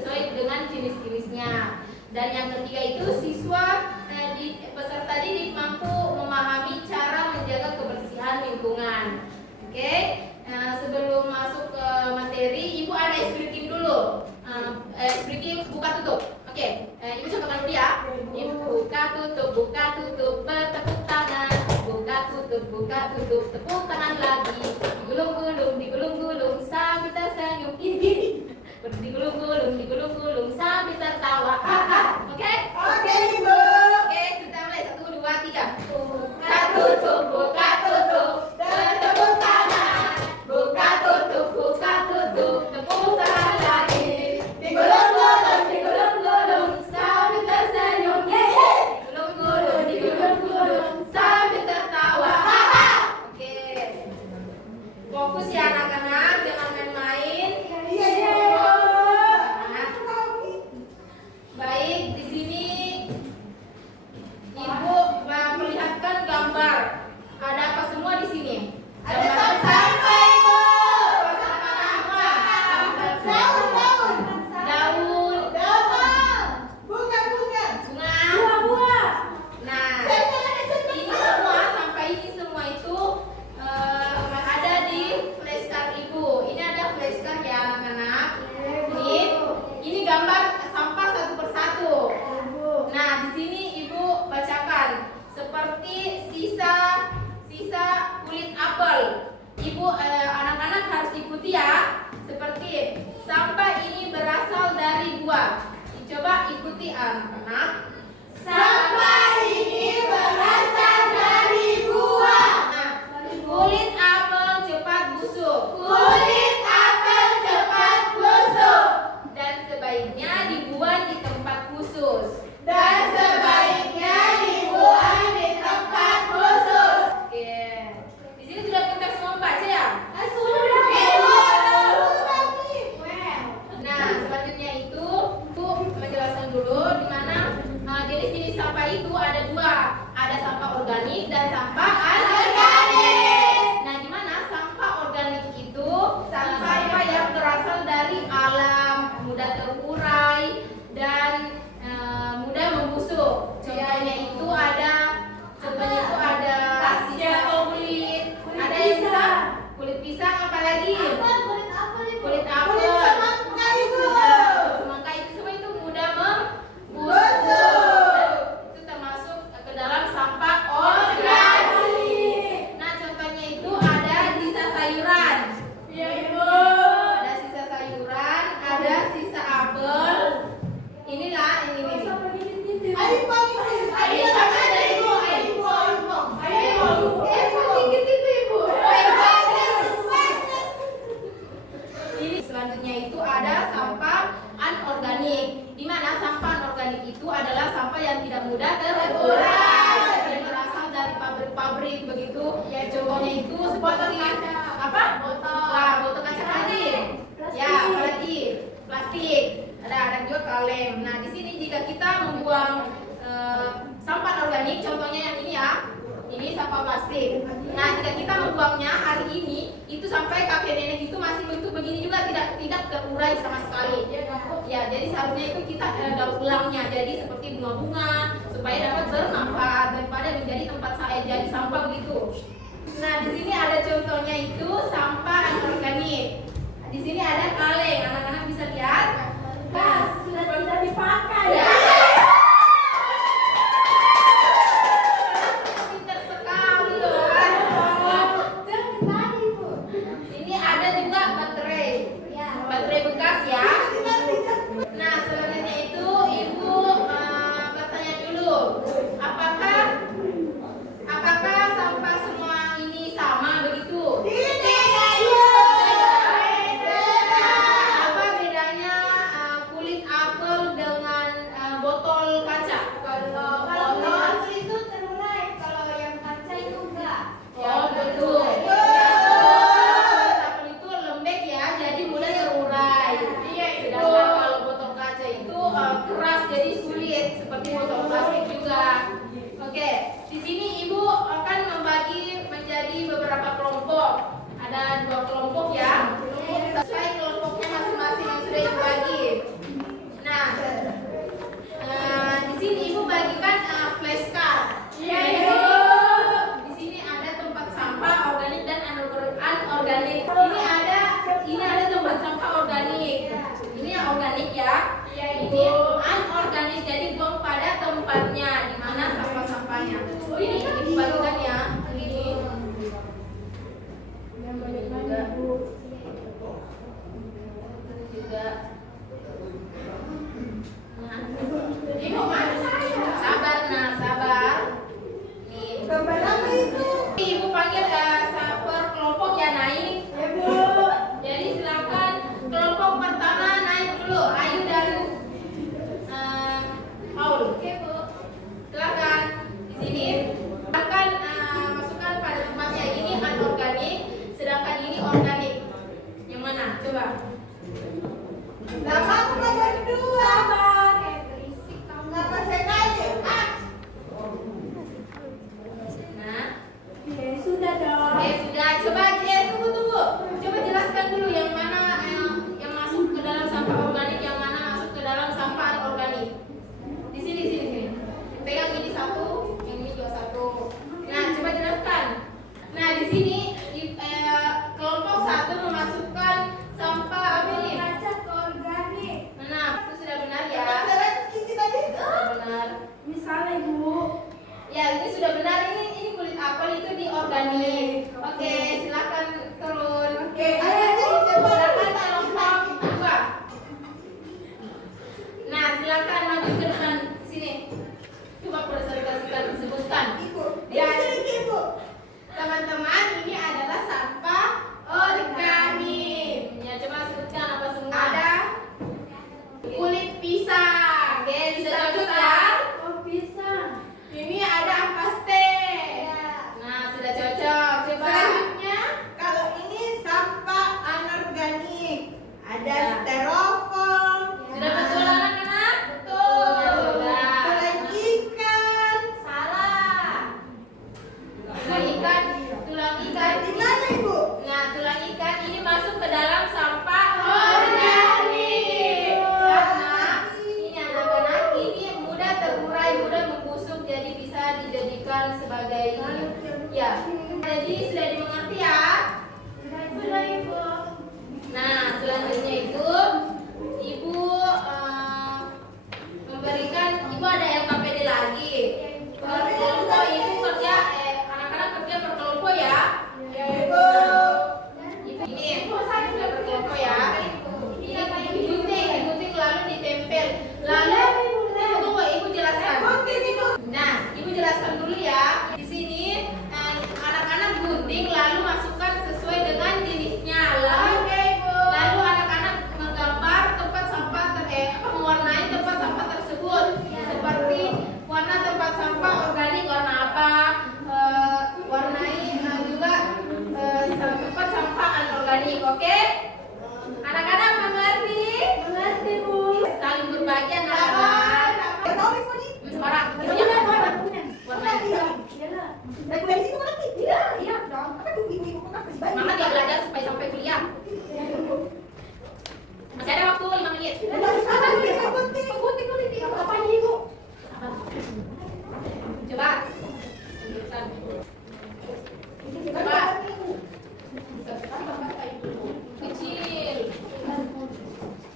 sesuai dengan jenis-jenisnya. Dan yang ketiga itu siswa peserta didik mampu memahami cara menjaga kebersihan lingkungan. Oke, sebelum masuk ke materi, Ibu ada ice breaking dulu. Ice breaking buka tutup. Oke, Ibu contohkan dulu ya. Ibu buka tutup, bertepuk tangan. Buka tutup, tepuk tangan lagi. Digulung-gulung sambil tersenyum. Ini. Digulung-gulung sambil tertawa. Oke? Oke, Ibu. Oke, kita mulai 1, 2, 3. Buka tutup, bertepuk tangan. Buka tutup, tepuk tangan lagi. Digulung-gulung sambil tersenyum. Digulung-gulung sambil tertawa. Oke. Fokus ya anak-anak, jangan main-main. Iya. Baik, di sini Ibu memperlihatkan gambar. Ada apa semua di sini? Ada sampah, Ibu. Daun. Bunga. Bunga. Buah. Nah, ini semua itu ada di flashcard Ibu. Ini ada flashcard ya anak-anak. Ini gambar sampah satu persatu. Nah, di sini Ibu bacakan seperti sisa kulit apel. Ibu anak-anak harus ikuti ya. Seperti sampah ini berasal dari buah. Coba ikuti anak-anak. Sampah ini berasal dari buah. Nah, kulit apel cepat busuk. Dan sebaiknya dibuang di tempat khusus. Oke. Di sini sudah pintar semua membaca ya? Nah, selanjutnya itu Bu menjelaskan dulu di mana jenis-jenis sampah itu ada dua. Ada sampah organik dan sampah anorganik. Nah, di mana sampah organik itu sampah yang berasal dari alam, mudah terurai dan mudah membusuk. Contohnya itu ada sisa kulit, ada yang bisa kulit pisang, apalagi kulit apel. Semangka itu semua itu mudah membusuk. Itu termasuk ke dalam sampah organik. Nah, contohnya itu ada sisa sayuran. Ada sisa sayuran, ada sisa apel. Inilah ini. Ini selanjutnya itu ada sampah anorganik. Di mana sampah anorganik itu adalah sampah yang tidak mudah terurai, yang berasal dari pabrik-pabrik begitu. Ya, contohnya itu seperti apa? Botol kaca tadi. Ya, apalagi plastik. Ada juga kaleng. Nah, di sini jika kita membuang sampah organik, contohnya yang ini ya. Ini sampah plastik. Nah, jika kita membuangnya hari ini, itu sampai kakek nenek itu masih bentuk begini juga tidak terurai sama sekali. Ya, jadi seharusnya itu kita daur ulangnya. Jadi seperti bunga-bunga supaya dapat bermanfaat daripada menjadi tempat jadi sampah begitu. Nah, di sini ada contohnya itu sampah anorganik. Di sini ada kaleng. Anak-anak bisa lihat. Sudah tidak dipakai. Ya. Ini ada juga baterai bekas ya. Nah, selanjutnya itu Ibu bertanya dulu, apakah sampah semua ini sama begitu? Apa bedanya kulit apel dengan botol kaca? Kalau itu terurai, kalau yang kaca itu enggak. Oh, betul. Apel itu lembek ya, jadi mudah terurai. Sedangkan kalau botol kaca itu keras, jadi sulit seperti botol plastik juga. Oke, di sini Ibu akan membagi menjadi beberapa kelompok. Ada 2 kelompok ya. Sesuai kelompoknya masing-masing yang sudah Ibu bagi. organik ya. Iya, Ibu. Ini anorganik, jadi buang pada tempatnya. Di mana sampah-sampahnya? Ini Ibu bagikan ya. Ini juga. Nah, Ibu mana saya? sabar, nah sabar. Nih. Gambar apa itu? Ibu panggil per kelompok ya naik. Ya, Bu. Jadi silakan kelompok pertama naik dulu, Ayu dan Paul. Oke Bu, silakan di sini. Silakan masukkan pada tempatnya. Ini anorganik, sedangkan ini organik. Yang mana? Coba. Lama aku belajar dua. Sabar. Lama sekali. Nah, Sudah dong. sudah. Coba tunggu. Coba jelaskan dulu yang mana yang masuk ke dalam sampah organik, yang mana masuk ke dalam sampah anorganik. Di sini. Pegang ini satu, yang ini juga satu. Nah, coba jelaskan. Nah, di sini kelompok satu memasukkan sampah apa ini? Kaca ke organik. Nah, itu sudah benar ya. Sudah benar. Misalnya, Bu. Ya, ini sudah benar. Ini kulit apel itu di organik. Oke, silakan turun. Oke. Silakan kelompok dua. Nah, silakan maju ke depan sini. Coba presentasikan, sebutkan. Ibu. Teman-teman, ini adalah sampah organik. Ya, coba sebutkan apa semua. Ada kulit pisang. Oke, sudah cocok ya. Oh, pisang. Ini ada ampas teh. Nah, sudah cocok. Coba. Selanjutnya, Kalau ini sampah anorganik, ada Ya. styrofoam, Sudah betul anak-anak? Betul. Ya, sudah. tulang ikan. Salah. Tulang ikan. Di mana Ibu? Nah, tulang ikan ini masuk ke dalam sampah organik. Karena ini anak-anak ini mudah terurai, mudah membusuk, jadi bisa dijadikan sebagai ya. Jadi sudah dimengerti ya. Sudah, Ibu. Nah, selanjutnya itu Ibu memberikan, Ibu ada LKPD lagi. Per kelompok Ibu kerja, anak-anak kerja per kelompok ya. Ibu. Ibu ini sudah per kelompok ya. Ini digunting lalu ditempel. Lalu tunggu, Ibu jelaskan. Nah, Ibu jelaskan dulu ya. Di sini anak-anak gunting lalu masukkan sesuai dengan jenisnya. Lalu anak-anak menggambar tempat sampah mewarnai tempat sampah tersebut. Seperti warna tempat sampah organik warna apa? Warnai juga tempat sampah anorganik. Oke? Anak-anak mengerti? Mengerti, Bu. Saling berbagi anak-anak. Tahu Ibu nih? Semarang. Warna Dari situ mengerti? Iya dong. Apa tuh ibu kenapa sih banyak? Mama dia belajar supaya sampai kuliah. Masih ada waktu 5 menit. Coba. Coba. Kecil.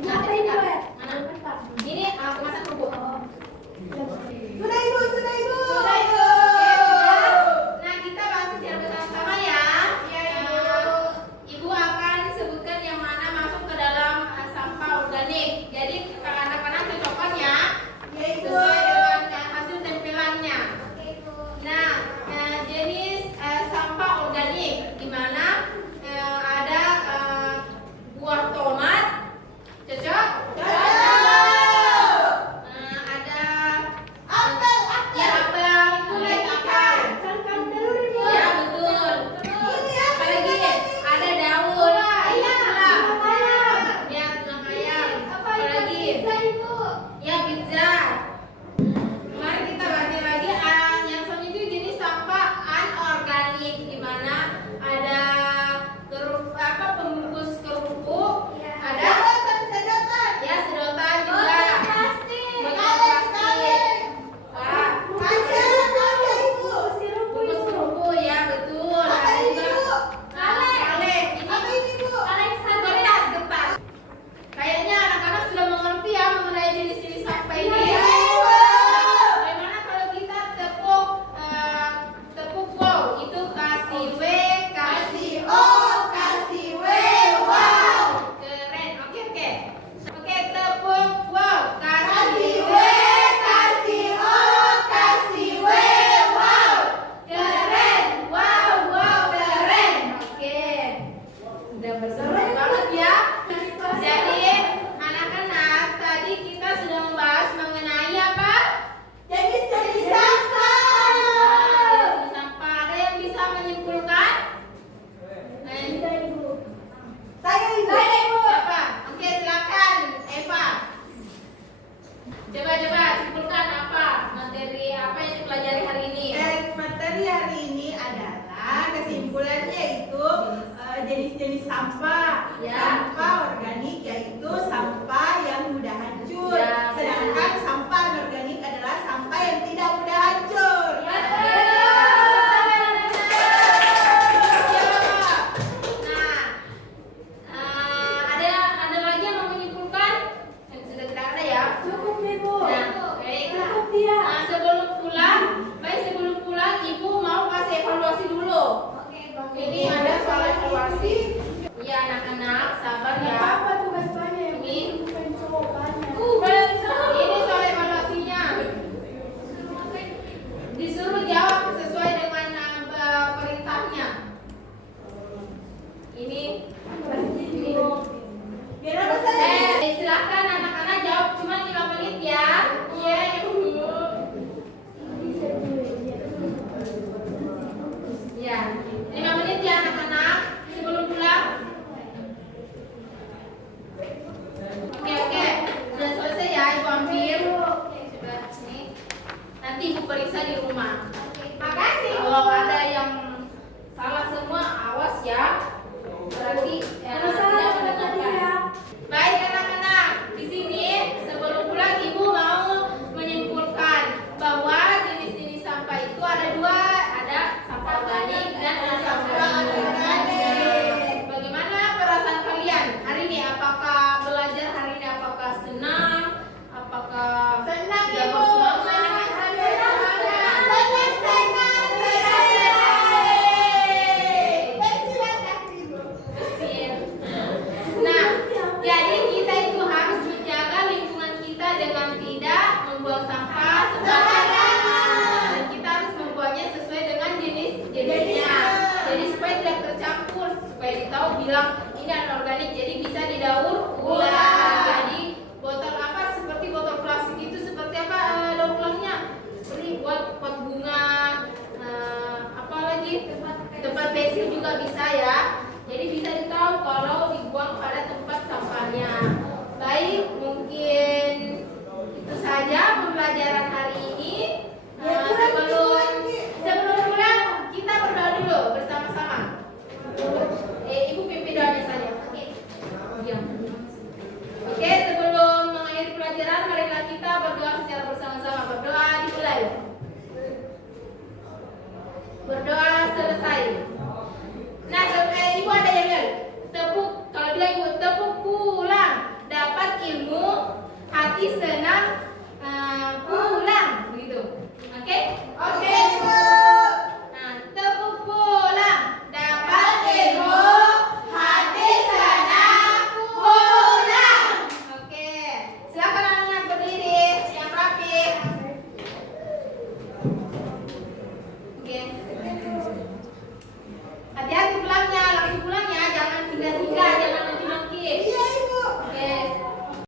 Nah, mana? Ini Coba simpulkan apa materi apa yang dipelajari hari ini. Materi hari ini adalah kesimpulannya itu jenis-jenis sampah. Ya. Sampah organik yaitu sampah yang mudah hancur. Ya. Sedangkan sampah anorganik adalah sampah yang tidak mudah hancur. Ada lagi yang mau menyimpulkan? Sudah tidak ada ya? Cukup Ibu. Nah, baik. Cukup dia. Nah, sebelum pulang Ibu mau kasih evaluasi dulu. Ini ada soal evaluasi. Ya anak-anak, sabar ya. Apa tugas banyak? Ini. Bukan jawabannya. Ini soal evaluasinya. Disuruh jawab sesuai dengan perintahnya. Ini. Biar apa saya? Silakan anak-anak jawab cuma 5 menit ya. Iya, Ibu. Ya, 5 menit ya anak-anak sebelum pulang. Oke, sudah selesai ya Ibu ambil. Coba nih. Nanti Ibu periksa di rumah. Makasih. Kalau ada yang salah semua awas ya. Berarti Kalau salah tidak sudah tadi mendengarkan. ya. Baik anak-anak, di sini sebelum pulang Ibu mau menyimpulkan bahwa jenis-jenis sampah itu ada dua, ada sampah organik dan sampah anorganik. Bagaimana perasaan kalian hari ini? Apakah belajar hari ini apakah senang? Apakah Senang, tidak Ibu. bersemangat? Nah, jadi kita itu harus menjaga lingkungan kita dengan tidak membuang sampah sembarangan. Dan kita harus membuangnya sesuai dengan jenisnya. Jadi supaya tidak tercampur, supaya ditahu bilang ini anorganik, jadi bisa didaur